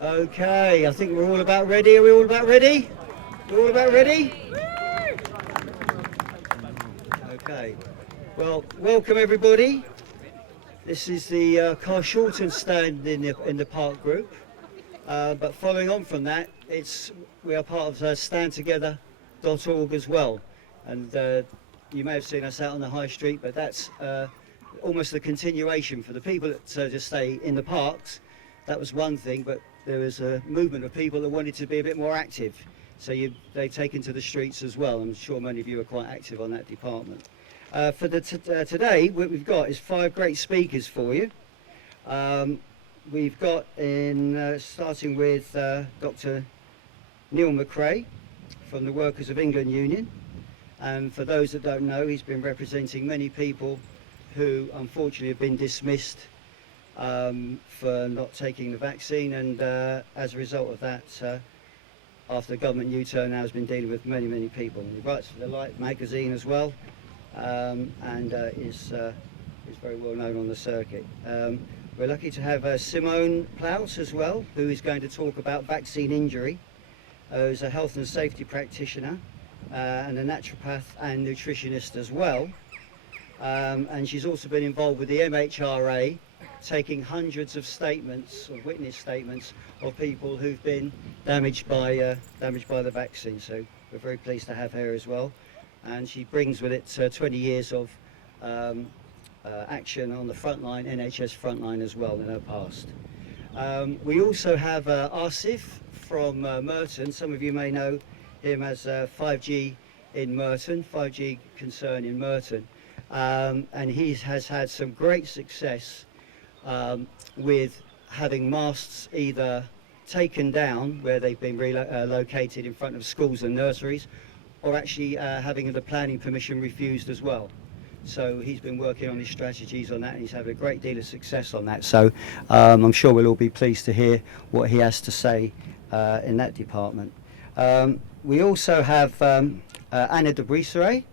Okay, I think we're all about ready. Are we all about ready? We're all about ready? Okay. Well, welcome everybody. This is the Carshalton stand in the park group. But following on from that, we are part of standtogether.org as well. And you may have seen us out on the high street, but that's almost a continuation for the people that just stay in the parks. That was one thing, but there was a movement of people that wanted to be a bit more active. So they taken to the streets as well. I'm sure many of you are quite active on that department. Today, what we've got is 5 great speakers for you. We've got starting with Dr. Niall McCrae from the Workers of England Union. And for those that don't know, he's been representing many people who unfortunately have been dismissed for not taking the vaccine, and as a result of that, after the government U-turn now, has been dealing with many people. He writes for the Light magazine as well, and is very well known on the circuit. We're lucky to have Simone Plautz as well, who is going to talk about vaccine injury, who's a health and safety practitioner and a naturopath and nutritionist as well. And she's also been involved with the MHRA, taking hundreds of statements or witness statements of people who've been damaged by the vaccine. So we're very pleased to have her as well. And she brings with it 20 years of action on the frontline, NHS frontline as well in her past. We also have Asif from Merton. Some of you may know him as 5G in Merton, 5G concern in Merton. And he has had some great success with having masts either taken down where they've been located in front of schools and nurseries, or actually having the planning permission refused as well. So he's been working on his strategies on that, and he's had a great deal of success on that. So I'm sure we'll all be pleased to hear what he has to say in that department. We also have Anna de Briseret,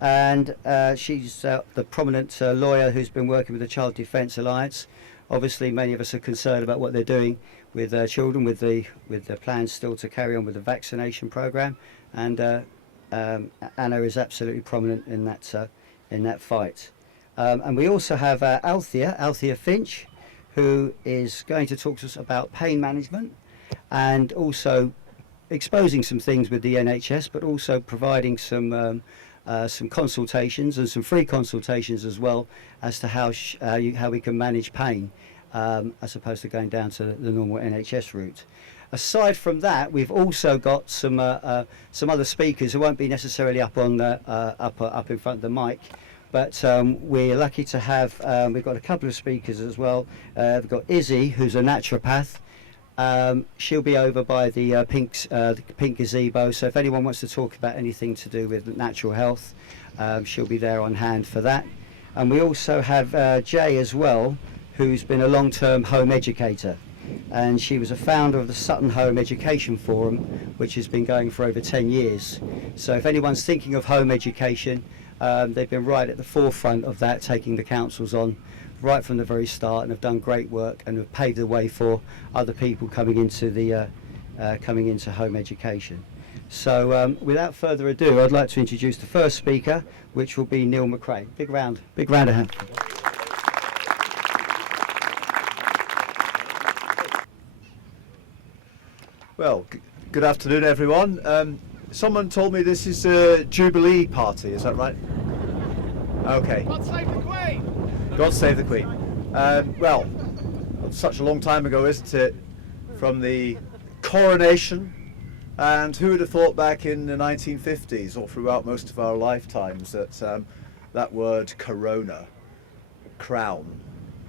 and she's the prominent lawyer who's been working with the Child Defence Alliance. Obviously, many of us are concerned about what they're doing with children, with the plans still to carry on with the vaccination programme, and Anna is absolutely prominent in that fight. And we also have Althea Finch, who is going to talk to us about pain management and also exposing some things with the NHS, but also providing some consultations and some free consultations as well as to how we can manage pain as opposed to going down to the normal NHS route. Aside from that, we've also got some other speakers who won't be necessarily up on up in front of the mic, but we're lucky to have. We've got a couple of speakers as well. We've got Izzy, who's a naturopath. She'll be over by the pink gazebo, so if anyone wants to talk about anything to do with natural health, she'll be there on hand for that. And we also have Jay as well, who's been a long-term home educator, and she was a founder of the Sutton Home Education Forum, which has been going for over 10 years. So if anyone's thinking of home education, they've been right at the forefront of that, taking the councils on right from the very start, and have done great work and have paved the way for other people coming into home education. So without further ado, I'd like to introduce the first speaker, which will be Niall McCrae. Big round of applause. Well, good afternoon, everyone. Someone told me this is a Jubilee party, is that right? Okay. God save the Queen! God save the Queen. Well, such a long time ago, isn't it, from the coronation? And who would have thought back in the 1950s, or throughout most of our lifetimes, that that word corona, crown,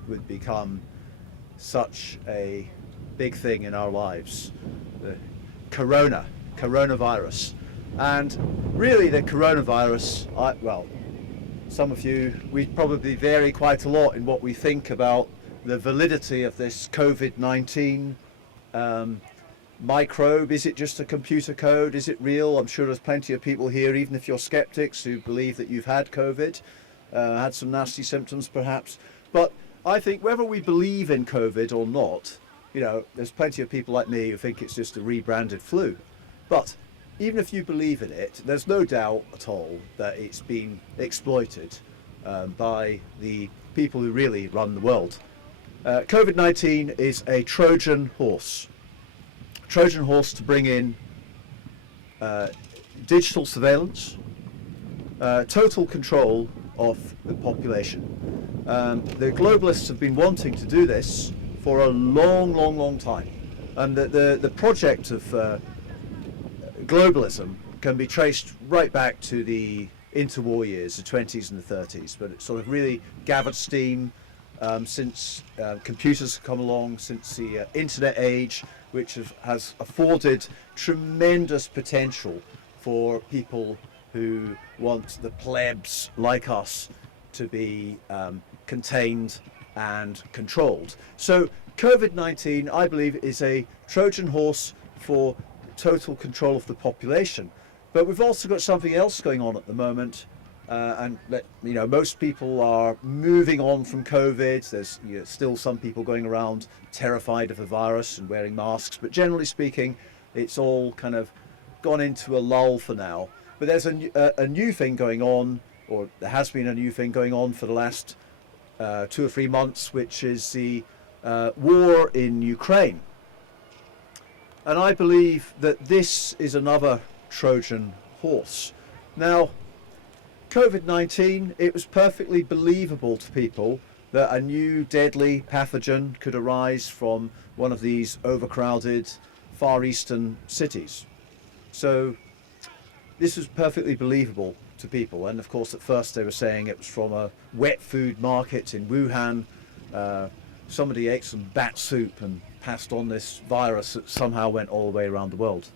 would become such a big thing in our lives. The coronavirus. And really the coronavirus, well, some of you, we probably vary quite a lot in what we think about the validity of this COVID-19 microbe. Is it just a computer code? Is it real? I'm sure there's plenty of people here, even if you're skeptics, who believe that you've had COVID, had some nasty symptoms perhaps. But I think whether we believe in COVID or not, there's plenty of people like me who think it's just a rebranded flu. But even if you believe in it, there's no doubt at all that it's been exploited by the people who really run the world. COVID-19 is a Trojan horse. Trojan horse to bring in digital surveillance, total control of the population. The globalists have been wanting to do this for a long time. And the project of globalism can be traced right back to the interwar years, the 20s and the 30s, but it sort of really gathered steam since computers have come along, since the internet age, which has afforded tremendous potential for people who want the plebs like us to be contained and controlled. So COVID-19, I believe, is a Trojan horse for total control of the population. But we've also got something else going on at the moment, and most people are moving on from COVID. There's still some people going around terrified of the virus and wearing masks, but generally speaking, it's all kind of gone into a lull for now. But there's a new thing going on, or there has been a new thing going on for the last 2 or 3 months, which is the war in Ukraine. And I believe that this is another Trojan horse. Now, COVID-19, it was perfectly believable to people that a new deadly pathogen could arise from one of these overcrowded Far Eastern cities. So this was perfectly believable to people. And of course, at first they were saying it was from a wet food market in Wuhan. Somebody ate some bat soup and passed on this virus that somehow went all the way around the world.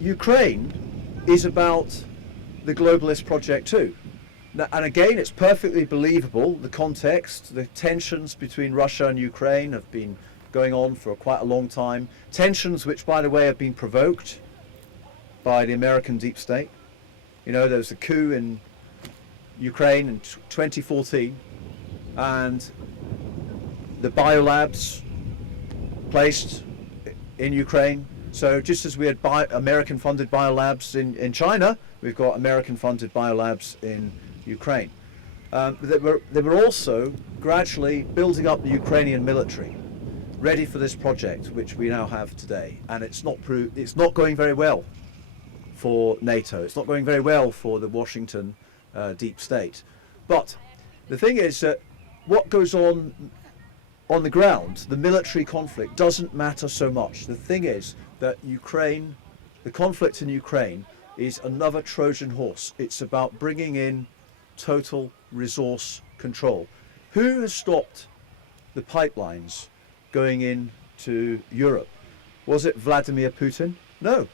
Ukraine is about the globalist project too. Now, and again, it's perfectly believable, the context, the tensions between Russia and Ukraine have been going on for quite a long time. Tensions which, by the way, have been provoked by the American deep state. There was a coup in Ukraine in 2014, and the biolabs placed in Ukraine. So just as we had American-funded biolabs in China, we've got American-funded biolabs in Ukraine. They were also gradually building up the Ukrainian military, ready for this project, which we now have today. And it's not going very well for NATO. It's not going very well for the Washington deep state. But the thing is that what goes on the ground, the military conflict, doesn't matter so much. The thing is that the conflict in Ukraine is another Trojan horse. It's about bringing in total resource control. Who has stopped the pipelines going into Europe? Was it Vladimir Putin? No.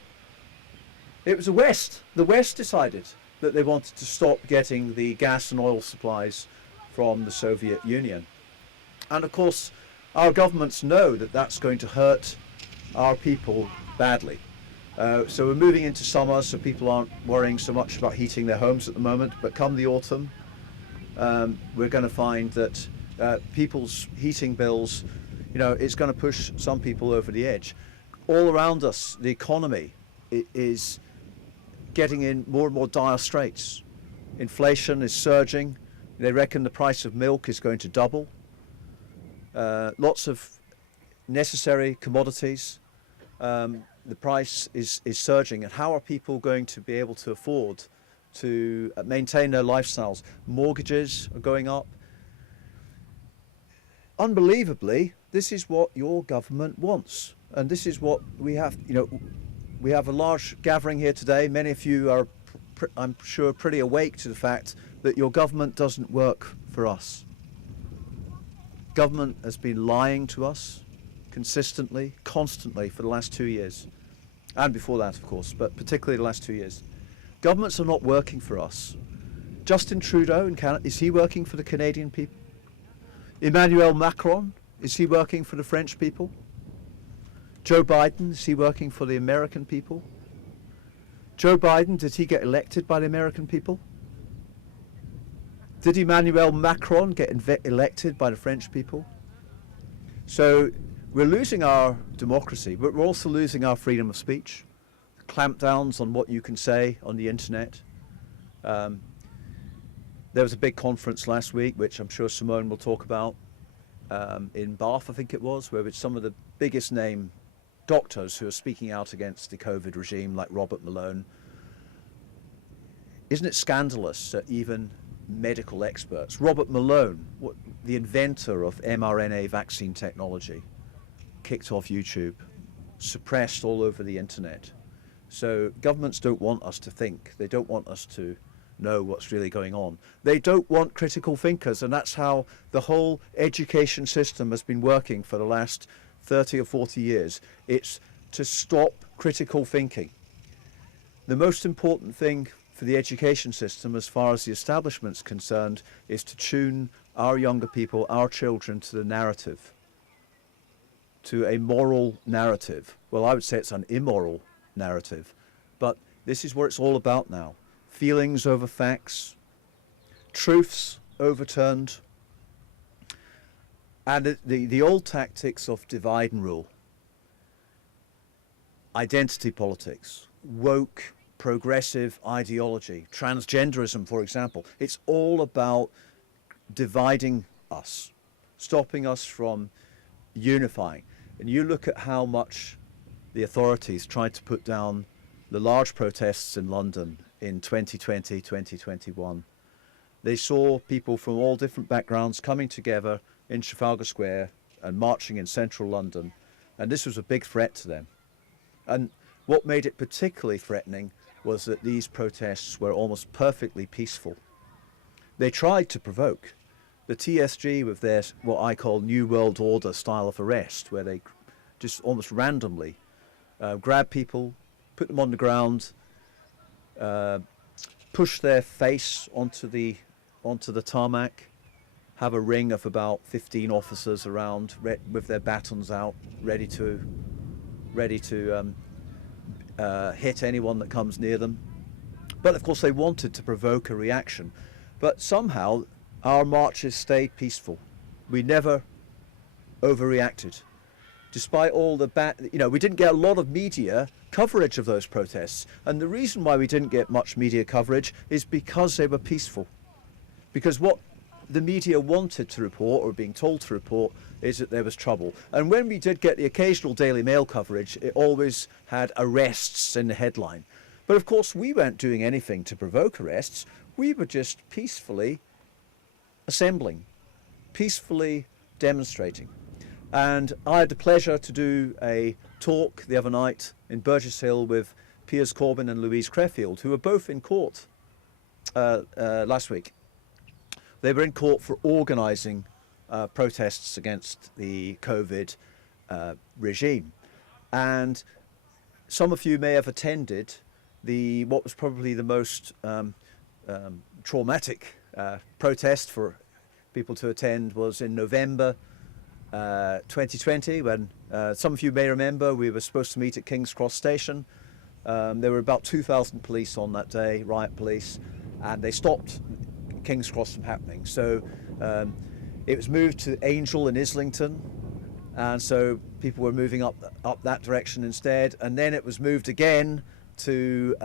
It was the West. The West decided that they wanted to stop getting the gas and oil supplies from the Soviet Union. And of course, our governments know that that's going to hurt our people badly. So we're moving into summer, so people aren't worrying so much about heating their homes at the moment. But come the autumn, we're going to find that people's heating bills, it's going to push some people over the edge. All around us, the economy is getting in more and more dire straits. Inflation is surging. They reckon the price of milk is going to double. Lots of necessary commodities. The price is surging, and how are people going to be able to afford to maintain their lifestyles? Mortgages are going up. Unbelievably, this is what your government wants, and this is what we have. We have a large gathering here today. Many of you are, I'm sure, pretty awake to the fact that your government doesn't work for us. Government has been lying to us consistently, constantly for the last 2 years. And before that, of course, but particularly the last 2 years. Governments are not working for us. Justin Trudeau in Canada, is he working for the Canadian people? Emmanuel Macron, is he working for the French people? Joe Biden, is he working for the American people? Joe Biden, did he get elected by the American people? Did Emmanuel Macron get elected by the French people? So we're losing our democracy, but we're also losing our freedom of speech, clampdowns on what you can say on the internet. There was a big conference last week, which I'm sure Simone will talk about, in Bath, I think it was, where some of the biggest name doctors who are speaking out against the COVID regime, like Robert Malone. Isn't it scandalous that even medical experts, Robert Malone, the inventor of mRNA vaccine technology, kicked off YouTube, suppressed all over the internet. So governments don't want us to think. They don't want us to know what's really going on. They don't want critical thinkers, and that's how the whole education system has been working for the last 30 or 40 years. It's to stop critical thinking. The most important thing for the education system, as far as the establishment's concerned, is to tune our younger people, our children, to the narrative, to a moral narrative. Well, I would say it's an immoral narrative, but this is what it's all about now. Feelings over facts, truths overturned, and the old tactics of divide and rule, identity politics, woke, progressive ideology, transgenderism, for example. It's all about dividing us, stopping us from unifying. And you look at how much the authorities tried to put down the large protests in London in 2020, 2021. They saw people from all different backgrounds coming together in Trafalgar Square and marching in central London, and this was a big threat to them. And what made it particularly threatening was that these protests were almost perfectly peaceful. They tried to provoke. The TSG with their, what I call New World Order style of arrest, where they just almost randomly grab people, put them on the ground, push their face onto the tarmac, have a ring of about 15 officers around with their batons out, ready to hit anyone that comes near them. But of course they wanted to provoke a reaction. But somehow our marches stayed peaceful. We never overreacted. Despite all the we didn't get a lot of media coverage of those protests. And the reason why we didn't get much media coverage is because they were peaceful. Because what the media wanted to report, or being told to report, is that there was trouble. And when we did get the occasional Daily Mail coverage, it always had arrests in the headline. But of course we weren't doing anything to provoke arrests. We were just peacefully assembling, peacefully demonstrating. And I had the pleasure to do a talk the other night in Burgess Hill with Piers Corbyn and Louise Crefeld, who were both in court last week. They were in court for organising protests against the COVID regime. And some of you may have attended what was probably the most traumatic protest for people to attend was in November 2020, when some of you may remember we were supposed to meet at King's Cross Station. There were about 2,000 police on that day, riot police, and they stopped King's Cross from happening. So it was moved to Angel in Islington, and so people were moving up that direction instead, and then it was moved again to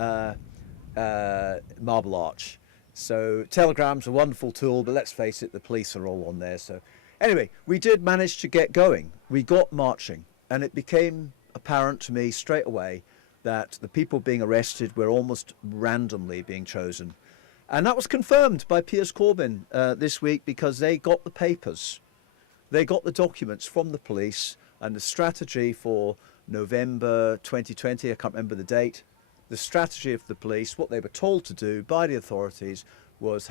Marble Arch. So Telegram's a wonderful tool, but let's face it, the police are all on there. So anyway, we did manage to get going. We got marching, and it became apparent to me straight away that the people being arrested were almost randomly being chosen. And that was confirmed by Piers Corbyn this week, because they got the papers. They got the documents from the police, and the strategy for November 2020, I can't remember the date, the strategy of the police, what they were told to do by the authorities was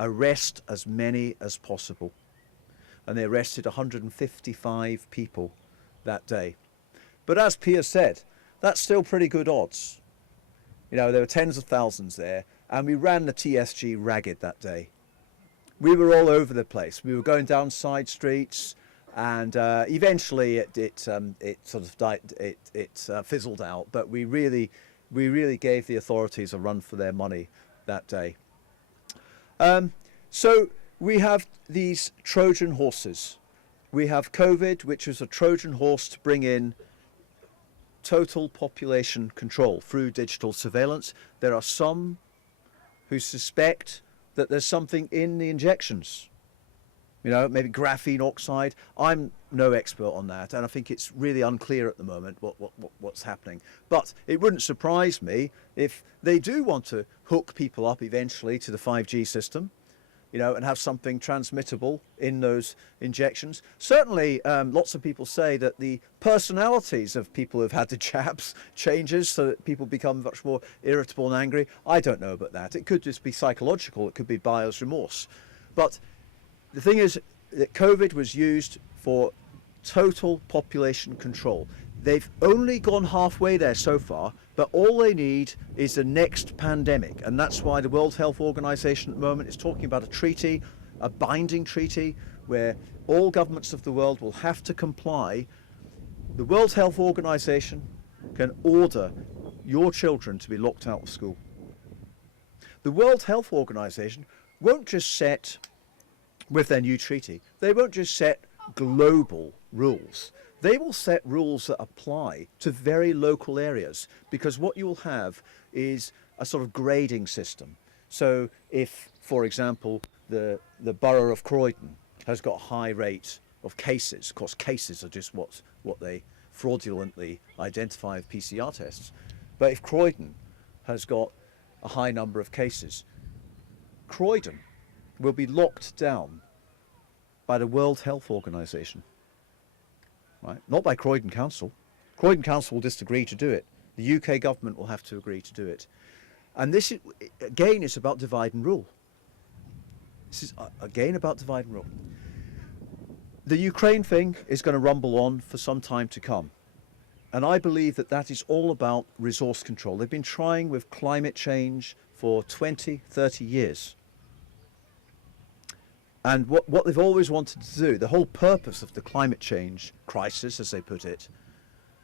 arrest as many as possible. And they arrested 155 people that day. But as Piers said, that's still pretty good odds. There were tens of thousands there, and we ran the TSG ragged that day. We were all over the place. We were going down side streets, and eventually it sort of died. It fizzled out. But we really gave the authorities a run for their money that day. So we have these Trojan horses. We have COVID, which was a Trojan horse to bring in total population control through digital surveillance. There are some who suspect that there's something in the injections. You know, maybe graphene oxide. I'm no expert on that, and I think it's really unclear at the moment what's happening. But it wouldn't surprise me if they do want to hook people up eventually to the 5G system, you know, and have something transmittable in those injections. Certainly, lots of people say that the personalities of people who've had the jabs changes so that people become much more irritable and angry. I don't know about that. It could just be psychological. It could be buyer's remorse. But the thing is that COVID was used for total population control. They've only gone halfway there so far, but all they need is the next pandemic. And that's why the World Health Organization at the moment is talking about a treaty, a binding treaty, where all governments of the world will have to comply. The World Health Organization can order your children to be locked out of school. The World Health Organization won't just set, with their new treaty, they won't just set global rules. They will set rules that apply to very local areas, because what you will have is a sort of grading system. So if, for example, the borough of Croydon has got a high rate of cases, of course cases are just what they fraudulently identify with PCR tests, but if Croydon has got a high number of cases, Croydon will be locked down by the World Health Organization. Right? Not by Croydon Council. Croydon Council will just agree to do it. The UK government will have to agree to do it. And this, again, is about divide and rule. This is, again, about divide and rule. The Ukraine thing is going to rumble on for some time to come. And I believe that that is all about resource control. They've been trying with climate change for 20, 30 years. And what they've always wanted to do, the whole purpose of the climate change crisis, as they put it,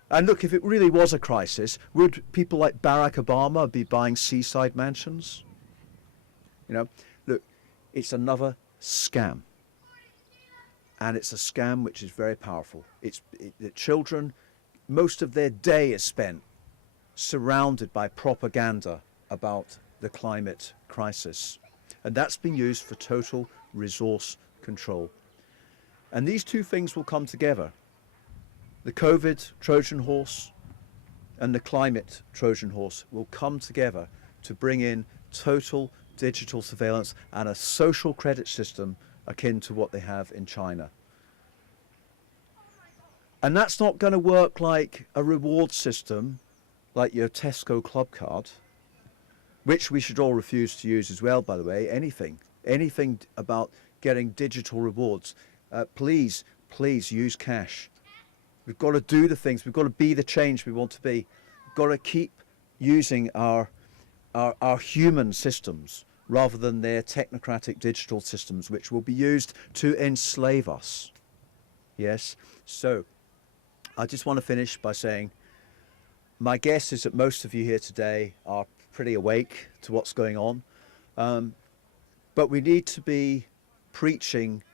and look, if it really was a crisis, would people like Barack Obama be buying seaside mansions? You know, look, it's another scam. And it's a scam which is very powerful. The children, most of their day is spent surrounded by propaganda about the climate crisis. And that's been used for total resource control. And these two things will come together. The COVID Trojan horse and the climate Trojan horse will come together to bring in total digital surveillance and a social credit system akin to what they have in China. And that's not going to work like a reward system like your Tesco club card, which we should all refuse to use as well, by the way. Anything about getting digital rewards, please use cash. We've got to do the things, we've got to be the change we want to be. We've got to keep using our human systems rather than their technocratic digital systems, which will be used to enslave us. Yes, so I just want to finish by saying my guess is that most of you here today are pretty awake to what's going on. But we need to be preaching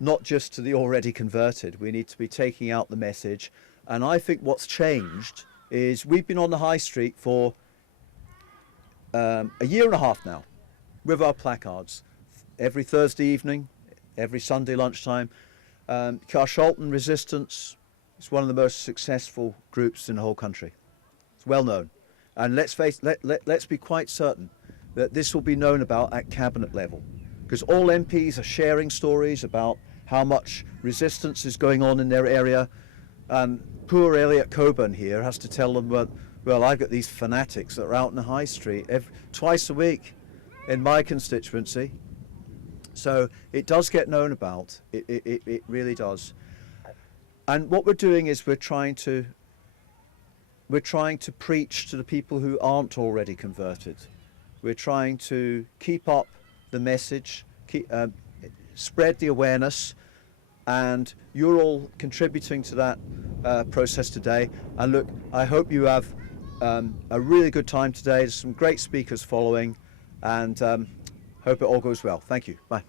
not just to the already converted. We need to be taking out the message. And I think what's changed is we've been on the high street for a year and a half now with our placards. Every Thursday evening, every Sunday lunchtime. Carshalton Resistance is one of the most successful groups in the whole country. It's well known. And let's be quite certain that this will be known about at cabinet level, because all MPs are sharing stories about how much resistance is going on in their area, and poor Elliot Coburn here has to tell them, well, I've got these fanatics that are out in the high street twice a week in my constituency. So it does get known about, it really does. And what we're doing is we're trying to preach to the people who aren't already converted. We're trying to keep up the message, spread the awareness, and you're all contributing to that process today. And look, I hope you have a really good time today. There's some great speakers following, and Hope it all goes well. Thank you. Bye.